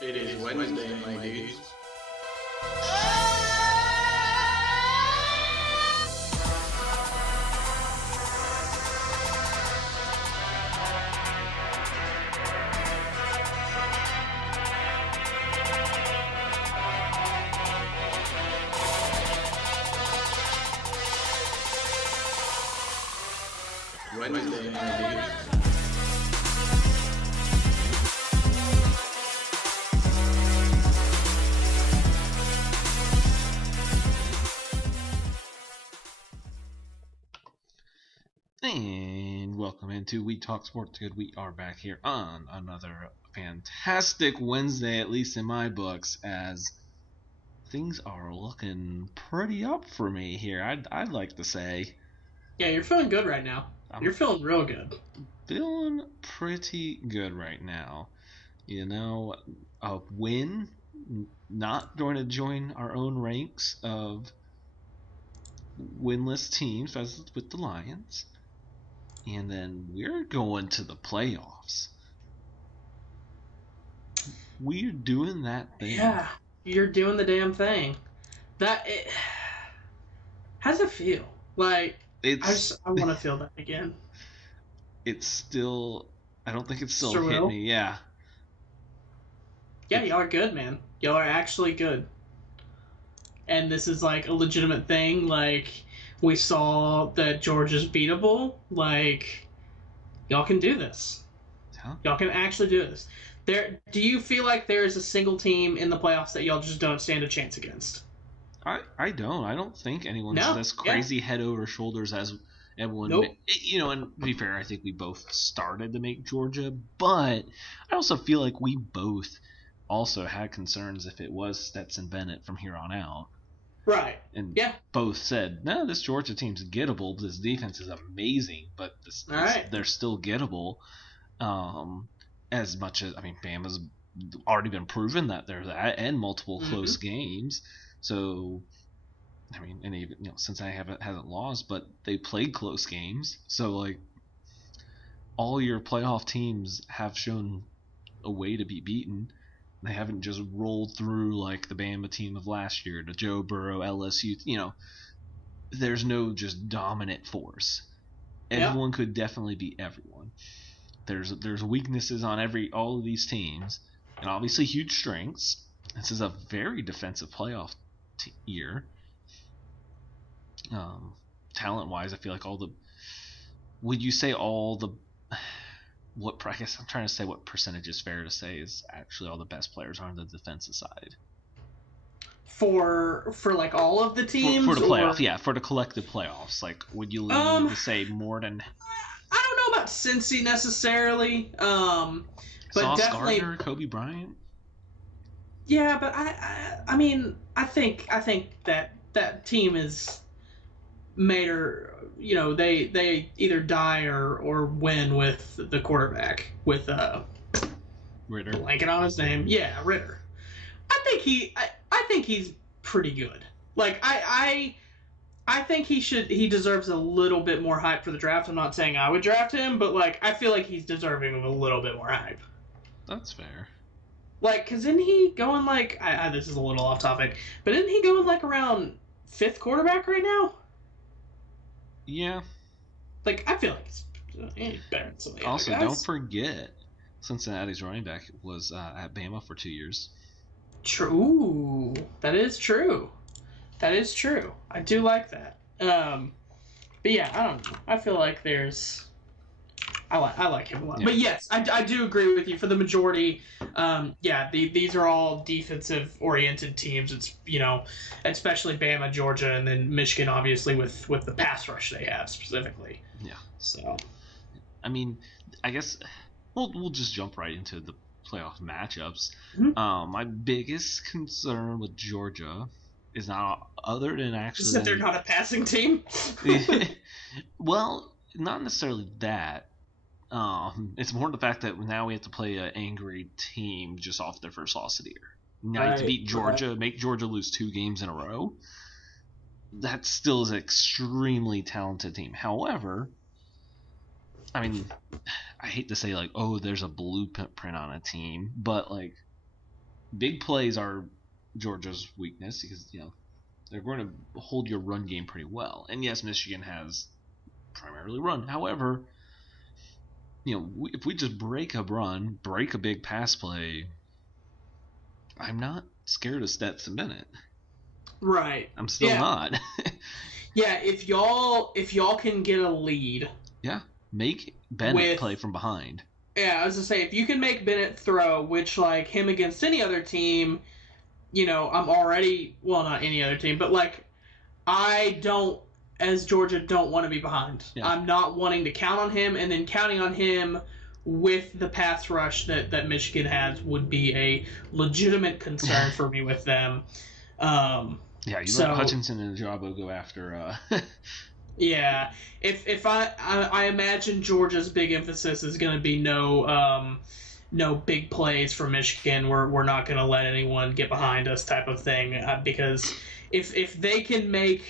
It is Wednesday, my dudes. Wednesday, my dudes. And welcome into We Talk Sports Good. We are back here on another fantastic Wednesday, at least in my books, as things are looking pretty up for me here. I'd like to say. Yeah, you're feeling good right now. You're feeling real good. Feeling pretty good right now. You know, a win, not going to join our own ranks of winless teams as with the Lions. And then we're going to the playoffs. We're doing that thing. Yeah, you're doing the damn thing. How does it feel? Like, I want to feel that again. It's still, I don't think it's still Surreal. hit me. Yeah. Yeah, y'all are good, man. Y'all are actually good. And this is like a legitimate thing. Like, we saw that Georgia's beatable. Like, y'all can do this. Huh? Y'all can actually do this. Do you feel like there is a single team in the playoffs that y'all just don't stand a chance against? I don't. I don't think anyone's this crazy head over shoulders as everyone. Nope. You know, and to be fair, I think we both started to make Georgia, but I also feel like we both also had concerns if it was Stetson Bennett from here on out. Right. And both said, no, this Georgia team's gettable. This defense is amazing, but they're still gettable. As much as, I mean, Bama's already been proven that they're that, and multiple close games. So, I mean, and even, you know, since I hasn't lost, but they played close games. So, like, all your playoff teams have shown a way to be beaten. They haven't just rolled through like the Bama team of last year, the Joe Burrow, LSU. You know, there's no just dominant force. Everyone could definitely beat everyone. There's weaknesses on all of these teams, and obviously huge strengths. This is a very defensive playoff year. Talent-wise, I feel like would you say all the I guess I'm trying to say what percentage is fair to say is actually all the best players are on the defensive side. For like all of the teams? For the playoff, for the collective playoffs. Like, would you lean to say more than... I don't know about Cincy necessarily. But Sauce definitely Gardner, Kobe Bryant. Yeah, but I mean, I think that team is made, or you know, they either die or win with the quarterback, with Ritter. Blanking on his name. Yeah, Ritter. I think he's pretty good. Like, I think he deserves a little bit more hype for the draft. I'm not saying I would draft him, but like, I feel like he's deserving of a little bit more hype. That's fair. Like, cause isn't he going like, this is a little off topic, but isn't he going like around 5th quarterback right now? Yeah. Like, I feel like he's better than some of the other guys. Don't forget, Cincinnati's running back was at Bama for 2 years. True. That is true. I do like that. But yeah, I don't know. I feel like I like him a lot. Yeah. But yes, I do agree with you. For the majority, these are all defensive-oriented teams. It's, you know, especially Bama, Georgia, and then Michigan, obviously, with the pass rush they have specifically. Yeah. So, I mean, I guess we'll just jump right into the playoff matchups. Mm-hmm. My biggest concern with Georgia is not other than actually that they're not a passing team. Well, not necessarily that. It's more the fact that now we have to play an angry team just off their first loss of the year. Now you have to beat Georgia, make Georgia lose 2 games in a row. That still is an extremely talented team. However, I mean, I hate to say, like, oh, there's a blueprint on a team, but, like, big plays are Georgia's weakness because they're going to hold your run game pretty well. And yes, Michigan has primarily run. However, if we just break a run, break a big pass play, I'm not scared of Stetson Bennett. Right. I'm still not. Yeah, if y'all can get a lead. Yeah, make Bennett play from behind. Yeah, I was gonna say, if you can make Bennett throw, which like him against any other team, I'm already, well, not any other team, but like I don't, as Georgia, don't want to be behind. Yeah. I'm not wanting to count on him, and then counting on him with the pass rush that Michigan has would be a legitimate concern for me with them. Yeah, let Hutchinson and Ajabo go after. Yeah, if I imagine Georgia's big emphasis is going to be no big plays for Michigan. We're not going to let anyone get behind us type of thing, because if they can make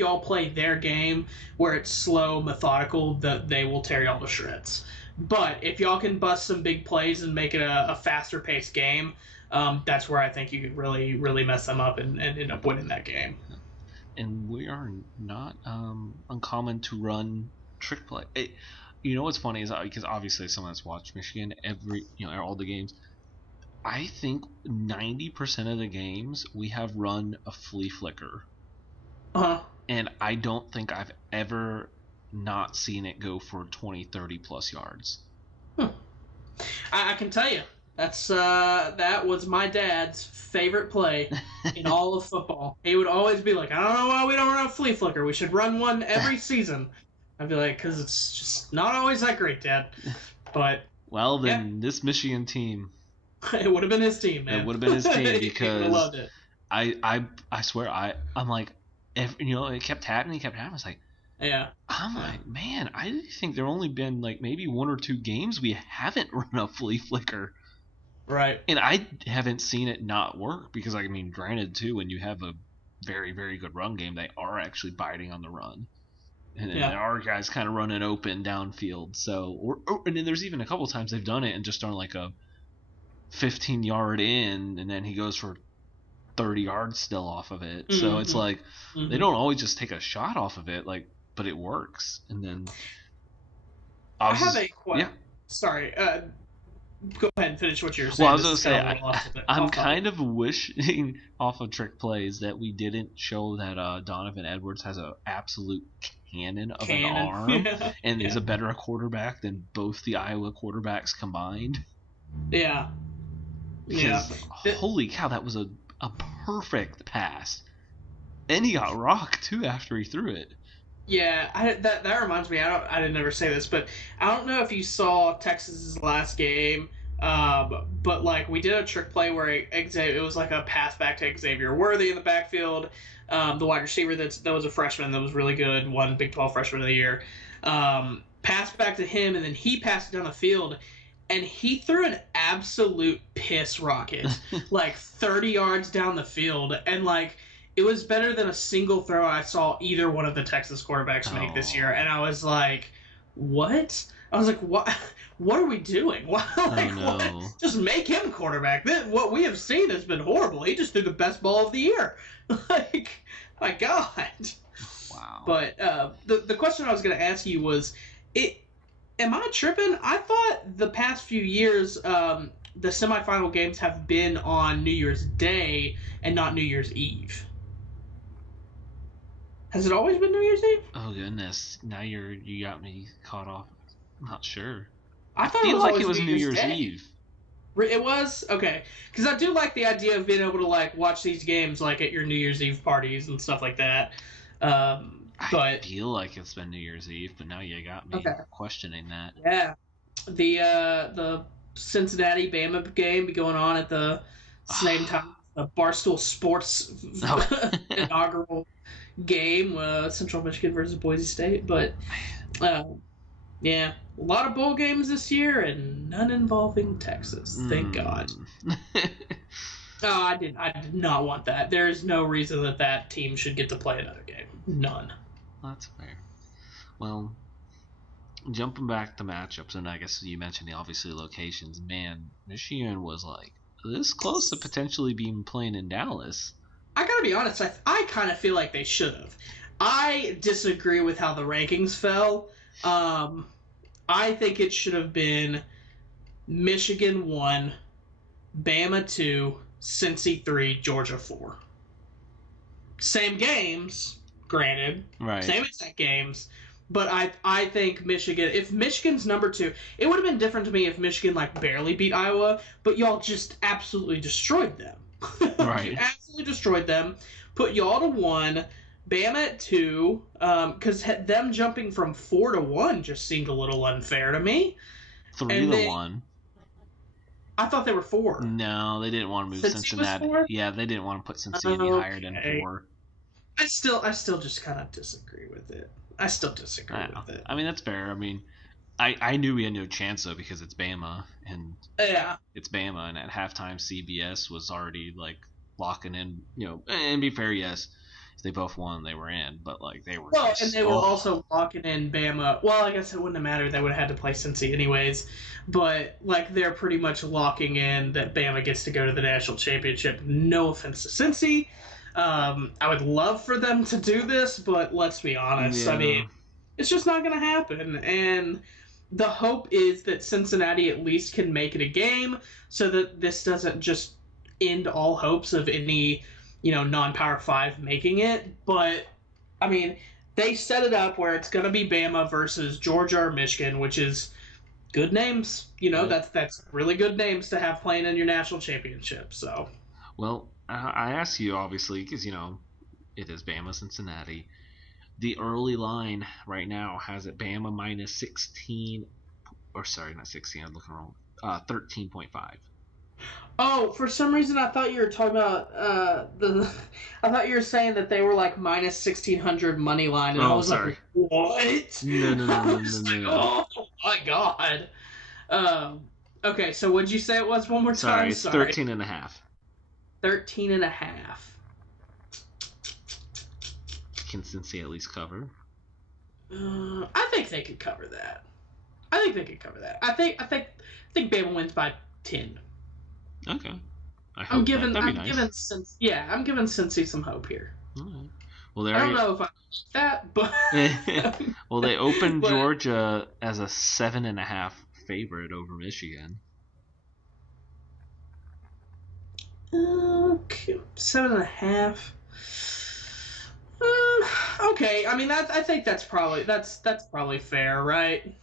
y'all play their game where it's slow, methodical, that they will tear y'all to shreds. But if y'all can bust some big plays and make it a faster paced game, that's where I think you could really, really mess them up and end up winning that game. And we are not uncommon to run trick play. What's funny is because obviously someone that's watched Michigan all the games. I think 90% of the games we have run a flea flicker. And I don't think I've ever not seen it go for 20, 30 plus yards. I can tell you. That was my dad's favorite play in all of football. He would always be like, I don't know why we don't run a flea flicker. We should run one every season. I'd be like, because it's just not always that great, Dad. But well, then this Michigan team. It would have been his team, man. It would have been his team because I loved it. I swear I'm like, it kept happening. I was like, yeah. I'm like, man, I think there only been like maybe one or two games we haven't run a flea flicker. Right. And I haven't seen it not work because, granted, too, when you have a very, very good run game, they are actually biting on the run. And then there are guys kind of running open downfield. So, and then there's even a couple times they've done it and just done like a 15-yard in, and then he goes for 30 yards still off of it. So it's like they don't always just take a shot off of it, but it works. And then I have a question. Yeah. Sorry. Go ahead and finish what you were saying. Well, I was going to say, I'm kind of wishing off of trick plays that we didn't show that Donovan Edwards has an absolute cannon of an arm and is a better quarterback than both the Iowa quarterbacks combined. Yeah. Because, holy cow, that was a perfect pass. And he got rocked, too, after he threw it. Yeah, that reminds me. I didn't ever say this, but I don't know if you saw Texas's last game, but like we did a trick play where it was like a pass back to Xavier Worthy in the backfield, the wide receiver that was a freshman that was really good, won Big 12 Freshman of the Year. Passed back to him, and then he passed it down the field, and he threw an absolute piss rocket, like 30 yards down the field, and like. It was better than a single throw I saw either one of the Texas quarterbacks make this year, and I was like, "What?" I was like, "What? What are we doing? What? What? Just make him quarterback." Then what we have seen has been horrible. He just threw the best ball of the year. Like, my God. Wow. But the question I was going to ask you was, am I tripping? I thought the past few years, the semifinal games have been on New Year's Day and not New Year's Eve. Has it always been New Year's Eve? Oh goodness! Now you got me caught off. I'm not sure. I thought it was New Year's Eve. It was? Okay, because I do like the idea of being able to like watch these games like at your New Year's Eve parties and stuff like that. I feel like it's been New Year's Eve, but now you got me questioning that. Yeah, the Cincinnati Bama game be going on at the same time. The Barstool Sports inaugural game, Central Michigan versus Boise State. But yeah, a lot of bowl games this year and none involving Texas. Thank God. I did not want that. There is no reason that team should get to play another game. None. That's fair. Well, jumping back to matchups, and I guess you mentioned obviously locations. Man, Michigan was like this close to potentially being playing in Dallas. I gotta be honest, I kind of feel like they should have. I disagree with how the rankings fell. I think it should have been Michigan 1, Bama 2, Cincy 3, Georgia 4. Same games, granted. Right. Same exact games. But I think Michigan, if Michigan's number 2, it would have been different to me if Michigan barely beat Iowa, but y'all just absolutely destroyed them. Right. Absolutely destroyed them. Put y'all to 1, Bama at 2, because them jumping from 4 to 1 just seemed a little unfair to me. 3 to 1. I thought they were 4. No, they didn't want to move Cincy Cincinnati. was 4? Yeah, they didn't want to put Cincinnati higher than 4. I still just kind of disagree with it. I still disagree with it. I mean, that's fair. I mean, I knew we had no chance though because it's Bama and it's Bama, and at halftime CBS was already locking in. And be fair, yes, if they both won, they were in, but they were. Well, and they were also locking in Bama. Well, I guess it wouldn't have mattered. They would have had to play Cincy anyways. But they're pretty much locking in that Bama gets to go to the national championship. No offense to Cincy. I would love for them to do this, but let's be honest. Yeah. I mean, it's just not going to happen. And the hope is that Cincinnati at least can make it a game so that this doesn't just end all hopes of any, non-Power 5 making it. But, I mean, they set it up where it's going to be Bama versus Georgia or Michigan, which is good names. That's really good names to have playing in your national championship. So, well, I ask you, obviously, because, it is Bama Cincinnati. The early line right now has it Bama minus 16, or sorry, not 16, I'm looking wrong, 13.5. Oh, for some reason I thought you were talking about I thought you were saying that they were minus 1,600 money line, and I was sorry. What? No. Oh my god. Okay, so what'd you say it was one more Sorry, time? it's 13.5. 13.5. Can Cincy at least cover? I think they could cover that. I think Bama wins by 10. Okay. I'm giving Cincy some hope here. All right. Well, I don't know if I like that, but well, they opened Georgia as a 7.5 favorite over Michigan. Okay, 7.5. Okay, I mean I think that's probably fair, right?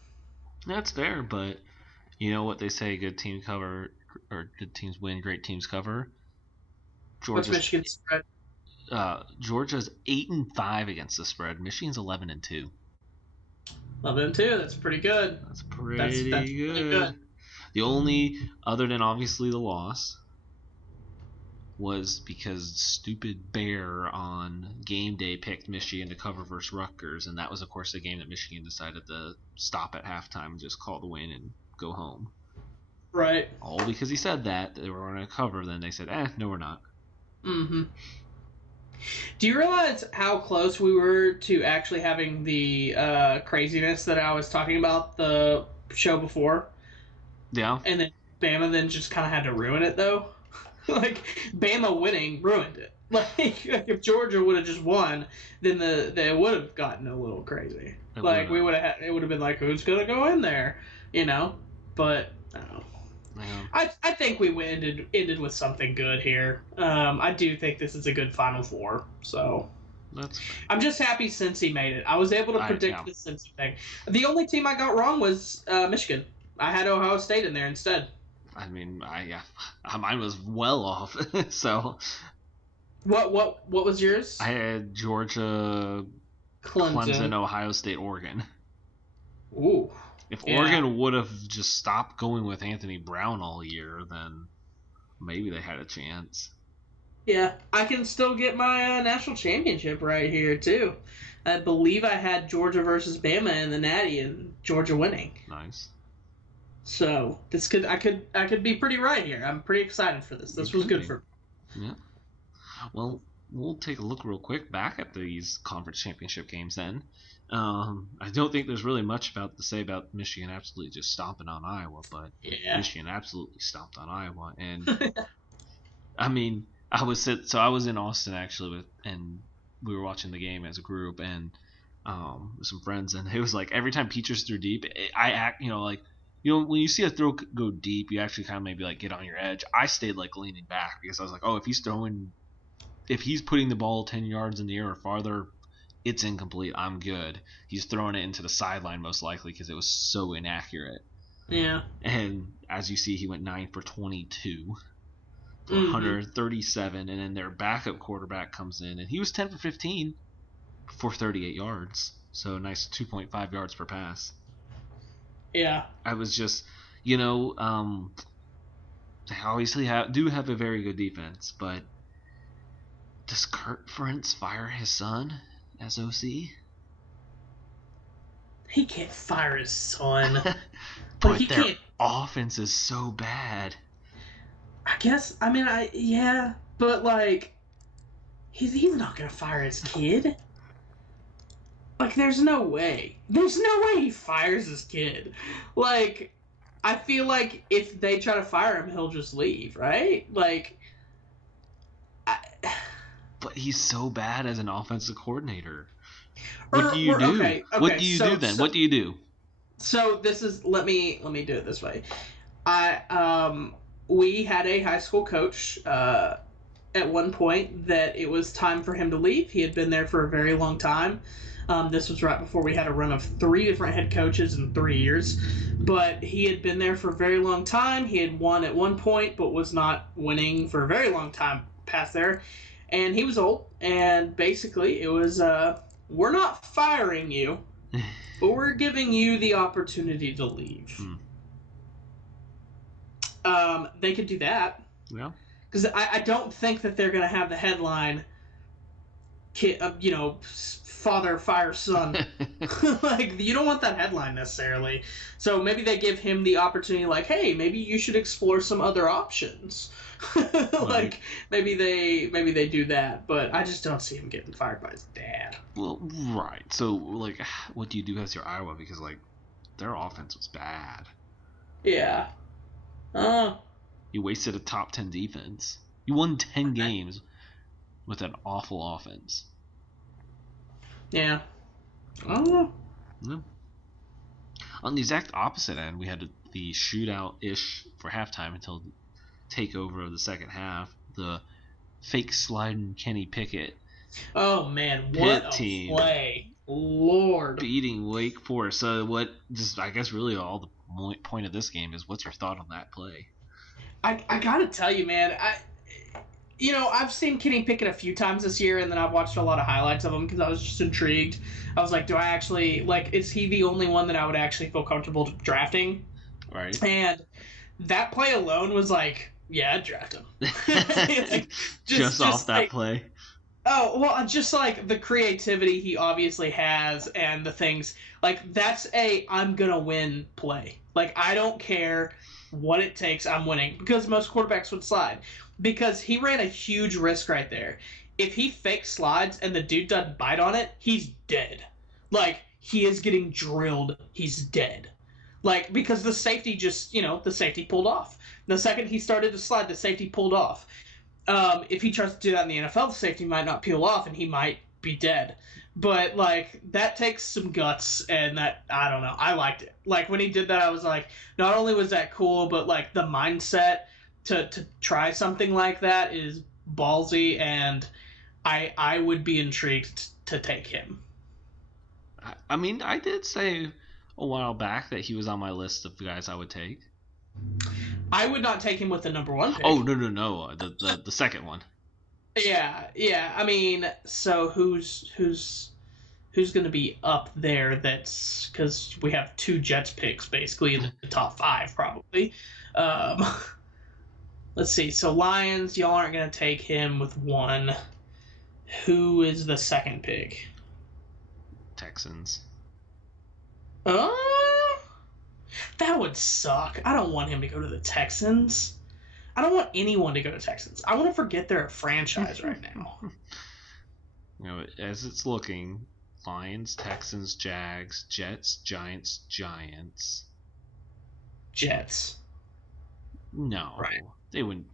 That's fair, but you know what they say: good team cover, or good teams win, great teams cover. What's Michigan's spread? Georgia's 8-5 against the spread. Michigan's 11-2. 11-2. That's pretty good. That's pretty good. The only, other than obviously the loss, was because stupid Bear on game day picked Michigan to cover versus Rutgers, and that was, of course, the game that Michigan decided to stop at halftime and just call the win and go home. Right. All because he said that they were going to cover. Then they said, no, we're not. Mm-hmm. Do you realize how close we were to actually having the craziness that I was talking about the show before? Yeah. And then Bama then just kind of had to ruin it, though. Bama winning ruined it. If Georgia would have just won, then they would have gotten a little crazy. It would have been who's gonna go in there, But I don't know. Yeah. I think we ended with something good here. I do think this is a good Final Four. So I'm just happy Cincy made it. I was able to predict the Cincy thing. The only team I got wrong was Michigan. I had Ohio State in there instead. I mean, mine was well off. So, what was yours? I had Georgia, Clemson, Ohio State, Oregon. Ooh. If Oregon would have just stopped going with Anthony Brown all year, then maybe they had a chance. Yeah, I can still get my national championship right here too. I believe I had Georgia versus Bama in the Natty and Georgia winning. Nice. So I could be pretty right here. I'm pretty excited for this. This was good for me. Yeah. Well, we'll take a look real quick back at these conference championship games then. I don't think there's really much to say about Michigan absolutely just stomping on Iowa, but Michigan absolutely stomped on Iowa. And, I mean, I was in Austin, actually, and we were watching the game as a group, and with some friends, and it was like every time Peaches threw deep, when you see a throw go deep, you actually kind of maybe like get on your edge. I stayed like leaning back because I was like, oh, if he's putting the ball 10 yards in the air or farther, it's incomplete. I'm good. He's throwing it into the sideline most likely because it was so inaccurate. Yeah. And as you see, he went 9 for 22 for 137, and then their backup quarterback comes in, and he was 10 for 15 for 38 yards. So a nice 2.5 yards per pass. Yeah. I was just, they obviously do have a very good defense, but does Kurt Ferentz fire his son as OC? He can't fire his son. But their offense is so bad. I guess, yeah, but like, he's not gonna fire his kid. Like, there's no way. There's no way he fires his kid. Like, I feel like if they try to fire him, he'll just leave, right? Like, but he's so bad as an offensive coordinator. What do you do? Okay, what do you do then? What do you do? So this is let me do it this way. We had a high school coach at one point that it was time for him to leave. He had been there for a very long time. This was right before we had a run of 3 different head coaches in 3 years. But he had been there for a very long time. He had won at one point, but was not winning for a very long time past there. And he was old. And basically, it was, we're not firing you, but we're giving you the opportunity to leave. They could do that. Yeah. Because I don't think that they're going to have the headline, father fires son. Like, you don't want that headline necessarily. So maybe they give him the opportunity, like, hey, maybe you should explore some other options. Like, maybe they do that, but I just don't see him getting fired by his dad. Well, right. So, like, what do you do as your Iowa? Because, like, their offense was bad. Yeah. You wasted a top 10 defense. You won 10 games with an awful offense. Yeah. I don't know. Yeah. On the exact opposite end, we had the shootout-ish for halftime until the takeover of the second half. The fake sliding Kenny Pickett. Oh, man. What a team play. Lord. Beating Wake Forest. So I guess really all the point of this game is, what's your thought on that play? I gotta tell you, man, I've seen Kenny Pickett a few times this year, and then I've watched a lot of highlights of him because I was just intrigued. I was like, do I actually, like, is he the only one that I would actually feel comfortable drafting? Right. And that play alone was like, yeah, I'd draft him. Like, just off that like, play. Oh, well, just like the creativity he obviously has and the things, like, that's I'm gonna win play. Like, I don't care what it takes, I'm winning. Because most quarterbacks would slide. Because he ran a huge risk right there. If he fake slides and the dude doesn't bite on it, he's dead. Like, he is getting drilled. He's dead. Like, because the safety just, the safety pulled off. The second he started to slide, the safety pulled off. If he tries to do that in the NFL, the safety might not peel off and he might be dead. But, like, that takes some guts, and that, I don't know, I liked it. Like, when he did that, I was like, not only was that cool, but, like, the mindset to try something like that is ballsy, and I would be intrigued to take him. I mean, I did say a while back that he was on my list of guys I would take. I would not take him with the number 1 pick. Oh, no. The second one. Yeah. I mean, so who's going to be up there? That's because we have 2 Jets picks basically in the top 5 probably. Let's see. So Lions, y'all aren't going to take him with 1. Who is the second pick? Texans. That would suck. I don't want him to go to the Texans. I don't want anyone to go to Texans. I want to forget they're a franchise right now. As it's looking, Lions, Texans, Jags, Jets, Giants, Giants. Jets. No. Right. They wouldn't.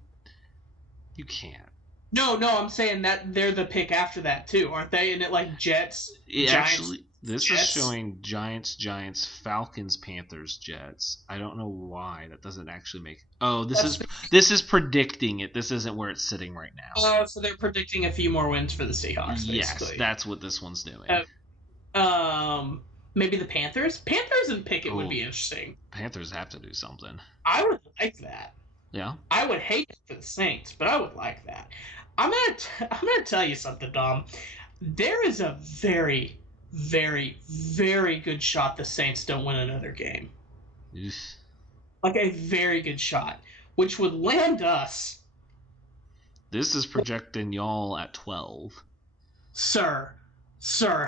You can't. No, I'm saying that they're the pick after that too, aren't they? Isn't it like Jets, Giants, actually, this Jets? is showing Giants, Falcons, Panthers, Jets. I don't know why that doesn't actually make. Oh, this is predicting it. This isn't where it's sitting right now. Oh, so they're predicting a few more wins for the Seahawks. Basically. Yes, that's what this one's doing. Maybe the Panthers. Panthers and Pickett would be interesting. Panthers have to do something. I would like that. Yeah. I would hate it for the Saints, but I would like that. I'm gonna tell you something, Dom. There is a very, very, very good shot the Saints don't win another game. Oof. Like a very good shot, which would land us. This is projecting y'all at 12. Sir,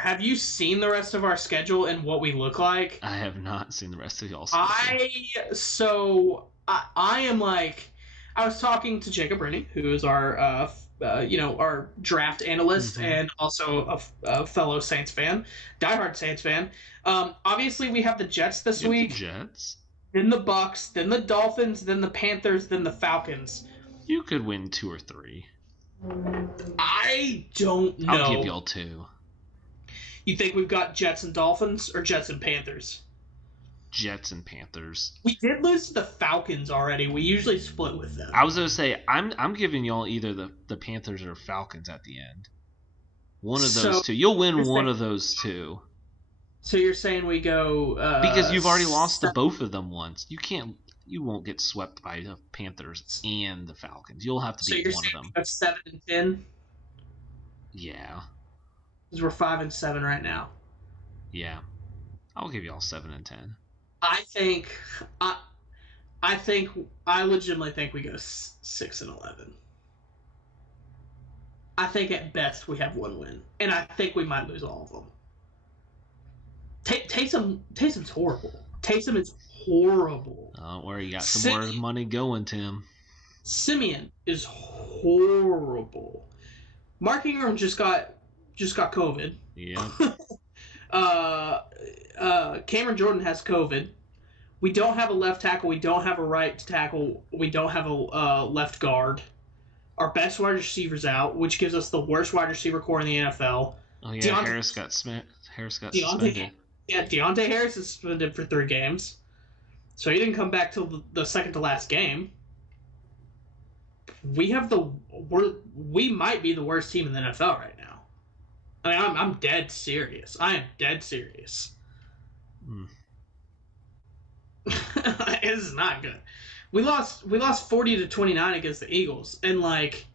have you seen the rest of our schedule and what we look like? I have not seen the rest of y'all's schedule. I am like, I was talking to Jacob Rennie, who is our our draft analyst and also a fellow Saints fan, diehard Saints fan. Obviously, we have the Jets this week. The Jets. Then the Bucks. Then the Dolphins. Then the Panthers. Then the Falcons. You could win 2 or 3. I don't know. I'll give y'all 2. You think we've got Jets and Dolphins or Jets and Panthers? Jets and Panthers. We did lose to the Falcons already. We usually split with them. I was gonna say I'm giving y'all either the Panthers or Falcons at the end. One of those two. You'll win one of those two. So you're saying we go because you've already lost to both of them once. You won't get swept by the Panthers and the Falcons. You'll have to beat one of them. So you're saying 7-10? Yeah. Because we're 5-7 right now. Yeah. I'll give y'all 7 and 10. I legitimately think we go 6-11. I think at best we have one win, and I think we might lose all of them. Taysom's horrible. Taysom is horrible. Don't worry, you got some more money going, Tim. Simeon is horrible. Mark Ingram just got COVID. Yeah. Cameron Jordan has COVID. We don't have a left tackle. We don't have a right tackle. We don't have a left guard. Our best wide receiver's out, which gives us the worst wide receiver core in the NFL. Oh yeah, Harris got suspended. Yeah, Deontay Harris is suspended for 3 games, so he didn't come back till the second to last game. We might be the worst team in the NFL right now. I mean, I'm dead serious. I am dead serious. It's not good. We lost 40-29 against the Eagles, and like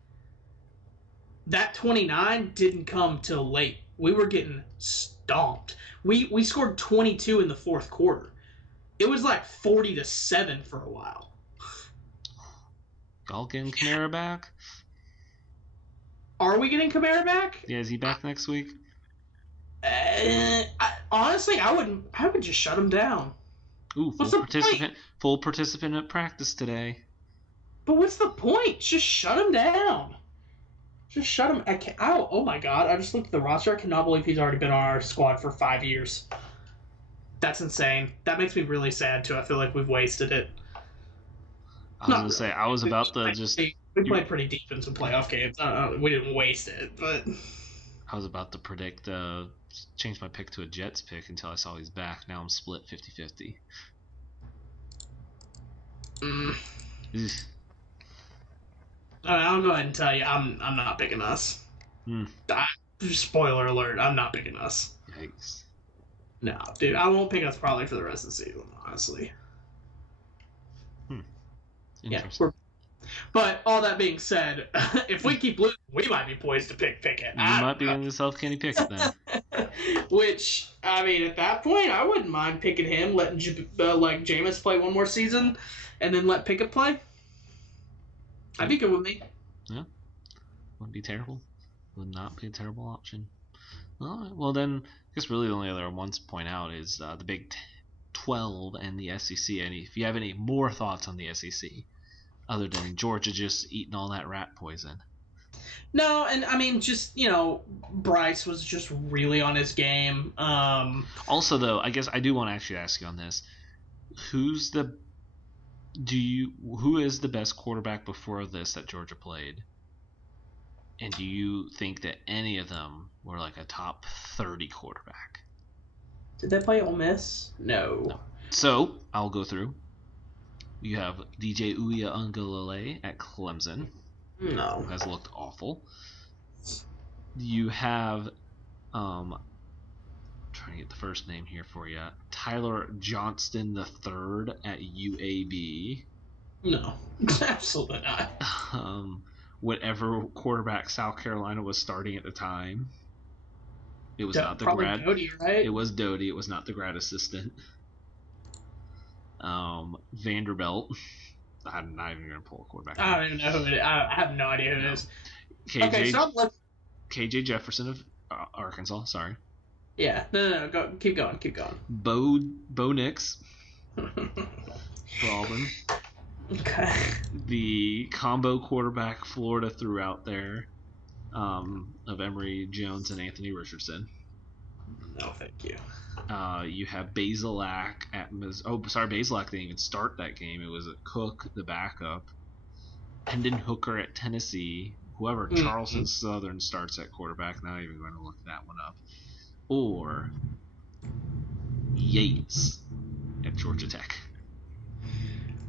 that 29 didn't come till late. We were getting stomped. We scored 22 in the fourth quarter. It was like 40-7 for a while. Y'all getting Kamara back? Are we getting Kamara back? Yeah, is he back next week? Honestly, I would just shut him down. Ooh, full participant at practice today. But what's the point? Just shut him down. Just shut him. Oh my god! I just looked at the roster. I cannot believe he's already been on our squad for 5 years. That's insane. That makes me really sad too. I feel like we've wasted it. I was about to just. We played pretty deep in some playoff games. We didn't waste it, but I was about to predict change my pick to a Jets pick until I saw he's back. Now I'm split 50-50. I'll go ahead and tell you, I'm not picking us. Spoiler alert, I'm not picking us. Yikes. No, dude, I won't pick us probably for the rest of the season, honestly. Yeah, but all that being said, if we keep losing, we might be poised to pick Pickett. You might be in the self-candy Pickett then. Which, I mean, at that point, I wouldn't mind picking him, letting Jameis play one more season, and then let Pickett play. That'd be good with me. Yeah, wouldn't be terrible. Would not be a terrible option. All right, well then, I guess really the only other ones to point out is the Big 12 and the SEC. And if you have any more thoughts on the SEC, other than Georgia just eating all that rat poison. No, and I mean, just, Bryce was just really on his game. Also, though, I guess I do want to actually ask you on this. Who is the best quarterback before this that Georgia played? And do you think that any of them were like a top 30 quarterback? Did they play Ole Miss? No. So, I'll go through. You have DJ Uiagalelei at Clemson. No. Who has looked awful. You have, trying to get the first name here for you, Tyler Johnston III at UAB. No, absolutely not. Whatever quarterback South Carolina was starting at the time. It was not the probably grad. Doty, right? It was Doty. It was not the grad assistant. Vanderbilt. I'm not even going to pull a quarterback. I don't even know who it is. I have no idea who it is. KJ Jefferson of Arkansas. Sorry. Yeah. No. Go. Keep going. Bo Nix. For Auburn. Okay. The combo quarterback Florida threw out there of Emory Jones and Anthony Richardson. No, thank you. You have Basilak at Basilak didn't even start that game. It was Cook, the backup. Hendon Hooker at Tennessee. Whoever Charleston Southern starts at quarterback. Not even going to look that one up. Or Yates at Georgia Tech.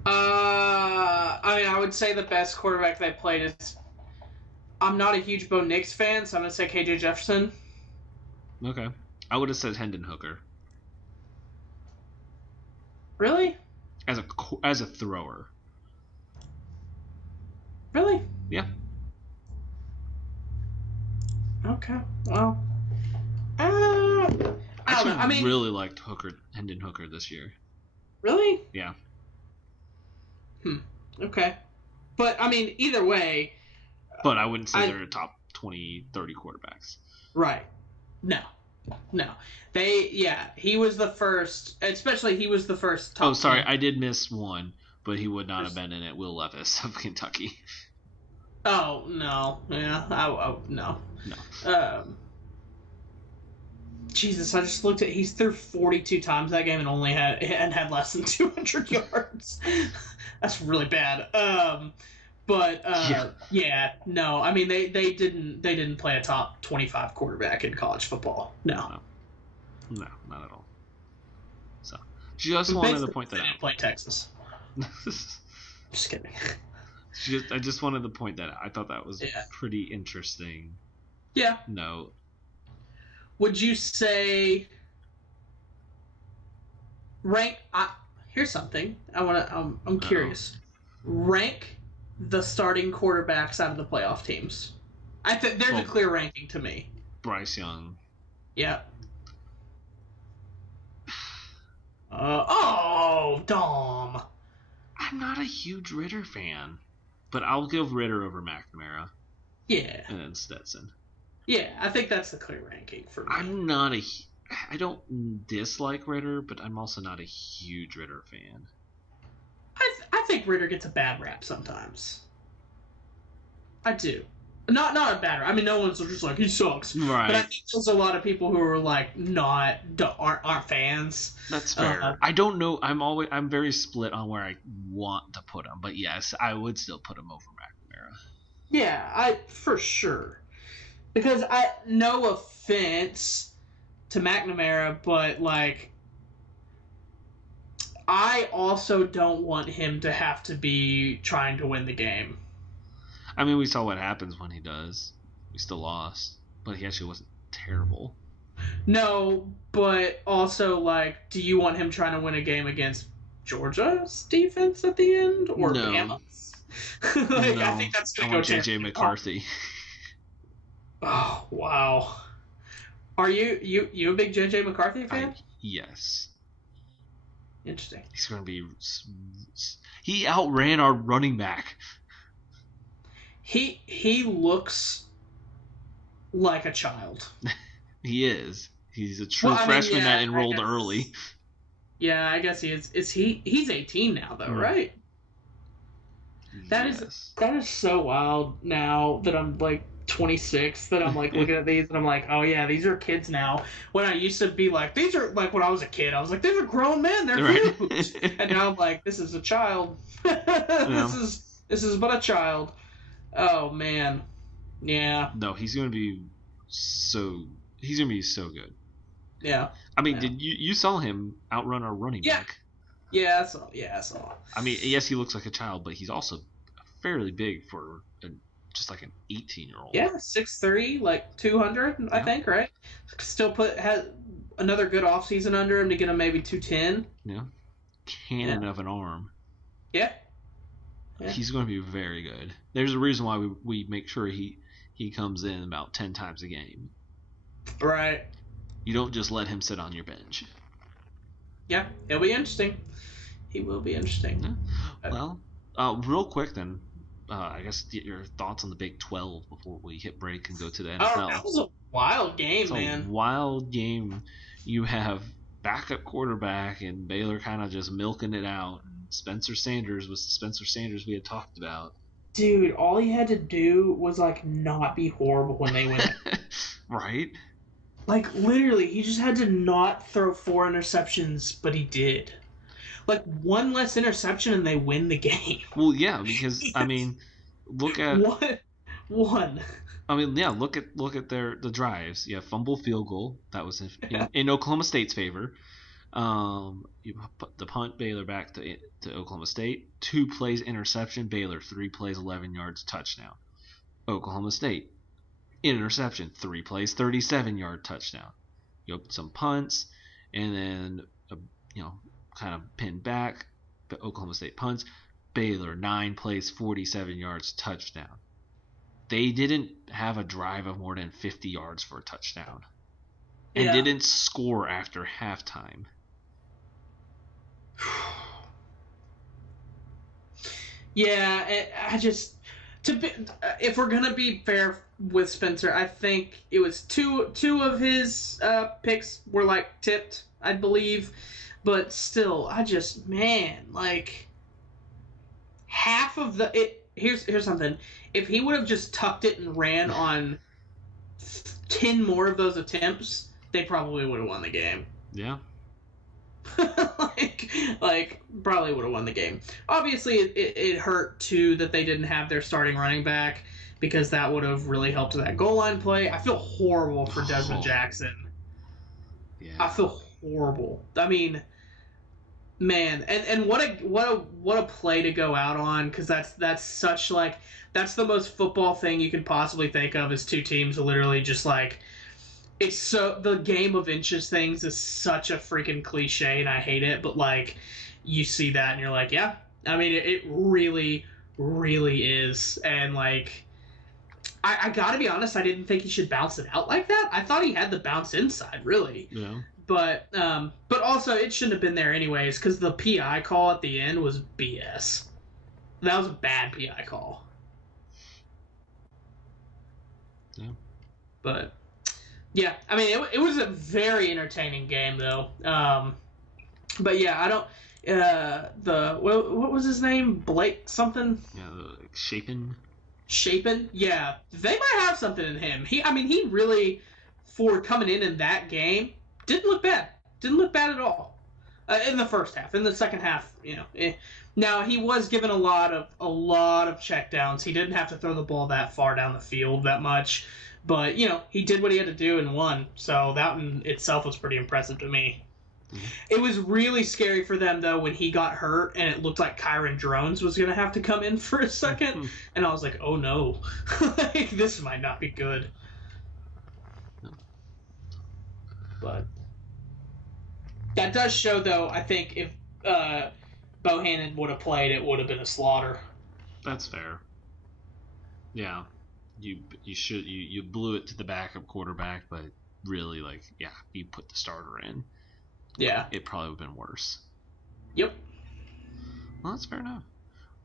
I would say the best quarterback they played is. I'm not a huge Bo Nix fan, so I'm gonna say KJ Jefferson. Okay, I would have said Hendon Hooker. Really? As a thrower. Really? Yeah. Okay. Well. I don't know. I mean, really liked Hendon Hooker this year. Really? Yeah. Okay. But, I mean, either way... But I wouldn't say they're top 20, 30 quarterbacks. Right. No. He was the first... Especially, he was the first top... Oh, sorry, I did miss one, but he would not have been in it. Will Levis of Kentucky. Oh, no. Yeah, no. No. Jesus, I just looked at... He's threw 42 times that game and had less than 200 yards. That's really bad. Yeah, no. I mean, they didn't play a top 25 quarterback in college football. No, not at all. So, just wanted to point that out. Play Texas. Just kidding. I just wanted to point that out. I thought that was pretty interesting. Yeah. No. Would you say rank? Here's something I'm curious. Rank the starting quarterbacks out of the playoff teams. I think there's a clear ranking to me. Bryce Young. Yeah. Dom. I'm not a huge Ritter fan, but I'll give Ritter over McNamara. Yeah. And then Stetson. Yeah, I think that's the clear ranking for me. I don't dislike Ritter, but I'm also not a huge Ritter fan. I think Ritter gets a bad rap sometimes. I do. Not a bad rap. I mean, no one's just like, he sucks. Right. But I think there's a lot of people who are like aren't fans. That's fair. I don't know. I'm very split on where I want to put him, but yes, I would still put him over McNamara. Yeah, for sure. Because no offense to McNamara, but like I also don't want him to have to be trying to win the game. I mean, we saw what happens when he does. We still lost, but he actually wasn't terrible. No, but also, like, do you want him trying to win a game against Georgia's defense at the end? Or no. Bama's? No. I think that's going to go J.J. McCarthy. Oh, wow. Are you a big J.J. McCarthy fan? Yes. Interesting. He's going to be... He outran our running back. He looks like a child. He is. He's a true freshman that enrolled early. Yeah, I guess he is. He's 18 now, though, right? That is so wild now that I'm like 26, that I'm like looking at these and I'm like, oh yeah, these are kids now. When I used to be like, these are like, when I was a kid, I was like, these are grown men, they're huge. And now I'm like, this is a child. This is but a child. Oh man. Yeah. No, he's gonna be so good. Yeah. I mean, did you saw him outrun our running back? Yeah, I saw. I mean, yes, he looks like a child, but he's also fairly big for just like an 18-year-old. Yeah, 6'3", like 200, I think, right? Still has another good offseason under him to get him maybe 210. Yeah. Cannon of an arm. Yeah. He's going to be very good. There's a reason why we make sure he comes in about 10 times a game. Right. You don't just let him sit on your bench. Yeah, it'll be interesting. He will be interesting. Yeah. Well, real quick then, I guess get your thoughts on the Big 12 before we hit break and go to the NFL. Oh, that was a wild game, man. A wild game. You have backup quarterback and Baylor kind of just milking it out. Spencer Sanders was the Spencer Sanders we had talked about. Dude, all he had to do was like not be horrible when they went. Right? Like literally, he just had to not throw 4 interceptions, but he did. Like one less interception and they win the game. Well, yeah, because I mean, look at one. I mean, yeah, look at the drives. Yeah, fumble field goal that was in Oklahoma State's favor. You put the punt Baylor back to Oklahoma State. 2 plays interception Baylor. 3 plays 11 yards touchdown. Oklahoma State interception. 3 plays 37-yard touchdown. You know, some punts and then kind of pinned back. But Oklahoma State punts. Baylor 9 plays 47 yards touchdown. They didn't have a drive of more than 50 yards for a touchdown. And didn't score after halftime. Yeah, if we're gonna be fair with Spencer, I think it was two of his picks were like tipped, I believe, but still, like half of here's something. If he would have just tucked it and ran on 10 more of those attempts, they probably would have won the game. Yeah. like probably would have won the game. Obviously, it hurt too that they didn't have their starting running back, because that would have really helped that goal line play. I feel horrible for Desmond Jackson. Yeah. I feel horrible. I mean, man, and what a play to go out on, because that's such like that's the most football thing you can possibly think of, is 2 teams literally just like. It's so the game of inches things is such a freaking cliche, and I hate it. But like, you see that and you're like, yeah. I mean, it really, really is. And like, I gotta be honest, I didn't think he should bounce it out like that. I thought he had the bounce inside, really. Yeah. But also it shouldn't have been there anyways, because the PI call at the end was BS. That was a bad PI call. Yeah. But. Yeah, I mean, it was a very entertaining game, though. But yeah, I don't... what was his name? Blake something? Yeah, Shapen? Shapen? Yeah. They might have something in him. He really, for coming in that game, didn't look bad. Didn't look bad at all. In the first half. In the second half, Now, he was given a lot of checkdowns. He didn't have to throw the ball that far down the field that much. But, he did what he had to do and won. So that in itself was pretty impressive to me. Mm-hmm. It was really scary for them, though, when he got hurt and it looked like Kyron Drones was going to have to come in for a second. And I was like, oh, no. This might not be good. But that does show, though, I think if Bohannon would have played, it would have been a slaughter. That's fair. Yeah. You blew it to the backup quarterback, but really, you put the starter in. Yeah. It probably would have been worse. Yep. Well, that's fair enough.